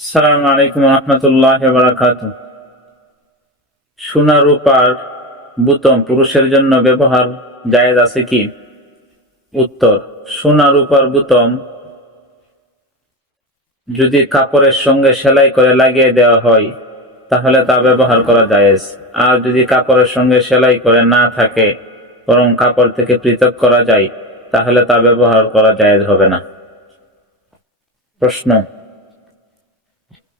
আসসালামু আলাইকুম রহমতুল্লাহ বারাকাত সোনা, রূপার বুতম পুরুষের জন্য ব্যবহার জায়েজ আছে কি? উত্তর, সোনা, রূপার বুতম যদি কাপড়ের সঙ্গে সেলাই করে লাগিয়ে দেওয়া হয়, তাহলে তা ব্যবহার করা জায়েজ। আর যদি কাপড়ের সঙ্গে সেলাই করে না থাকে, বরং কাপড় থেকে পৃথক করা যায়, তাহলে তা ব্যবহার করা জায়েজ হবে না। প্রশ্ন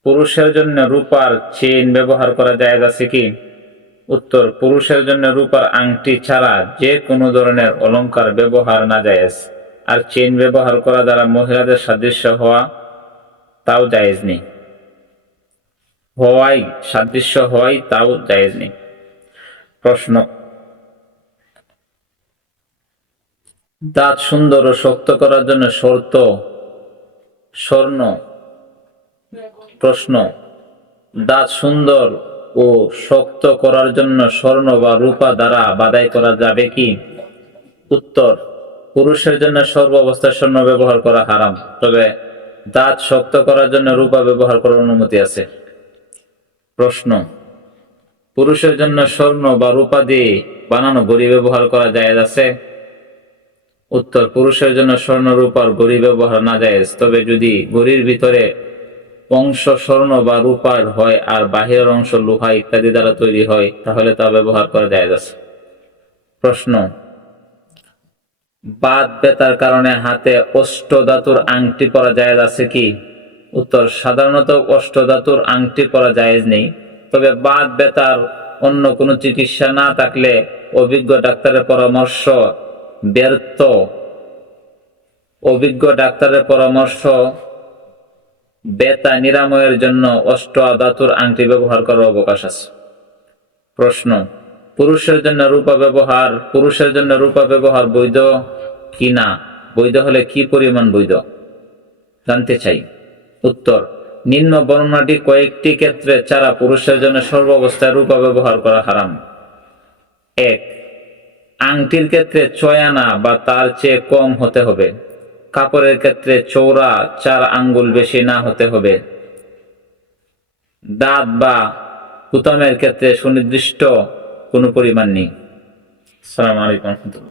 পুরুষের জন্য রূপার চেইন ব্যবহার করা যায় আছে কি উত্তর, পুরুষের জন্য রূপার আংটি ছাড়া যে কোনো ধরনের অলংকার ব্যবহার না জায়েজ। আর চেন ব্যবহার করা দ্বারা মহিলাদের সাদৃশ্য হওয়া তাও জায়েজ নেই। হওয়াই, সাদৃশ্য হওয়াই তাও জায়েজ নেই। প্রশ্ন। দাঁত সুন্দর ও শক্ত করার জন্য শর্ত, স্বর্ণ প্রশ্ন, দাঁত সুন্দর ও শক্ত করার জন্য স্বর্ণ বা রূপা দ্বারা বাদাই করা যাবে কি? উত্তর, পুরুষের জন্য সর্ব অবস্থায় স্বর্ণ ব্যবহার করা হারাম, তবে দাঁত শক্ত করার জন্য রূপা ব্যবহার করার অনুমতি আছে। প্রশ্ন, পুরুষের জন্য স্বর্ণ বা রূপা দিয়ে বানানো ঘড়ি ব্যবহার করা জায়েজ আছে? উত্তর, পুরুষের জন্য স্বর্ণ, রূপার ঘড়ি ব্যবহার না যায় তবে যদি ঘড়ির ভিতরে অংশ স্বর্ণ বা রূপার হয় আর বাহিরের অংশ লোহা ইত্যাদি দ্বারা তৈরি হয়, তাহলে তা ব্যবহার করা যায় আছে প্রশ্ন। বাদ বেতার কারণে হাতে অষ্টধাতুর আংটি পরা জায়েজ আছে কি? উত্তর, সাধারণত অষ্টধাতুর আংটি পরা জায়েজ নেই, তবে বাদ বেতার অন্য কোনো চিকিৎসা না থাকলে অভিজ্ঞ ডাক্তারের পরামর্শ ব্যর্থ। অভিজ্ঞ ডাক্তারের পরামর্শ বেতা নিরাময়ের জন্য অষ্ট ধাতুর আংটি ব্যবহার করার অবকাশ আছে। প্রশ্ন, পুরুষের জন্য রূপা ব্যবহার, পুরুষের জন্য রূপা ব্যবহার বৈধ কি না? বৈধ হলে কি পরিমাণ বৈধ? জানতে চাই। উত্তর, নিম্ন বর্ণনাটি কয়েকটি ক্ষেত্রে ছাড়া পুরুষের জন্য সর্বাবস্থায় রূপা ব্যবহার করা হারাম। এক, আংটির ক্ষেত্রে ছয় আনা বা তার চেয়ে কম হতে হবে। কাপড়ের ক্ষেত্রে চৌড়া চার আঙ্গুল বেশি না হতে হবে। দাঁত বা কুতামের ক্ষেত্রে সুনির্দিষ্ট কোনো পরিমাণ নেই। সালাম আলাইকুম।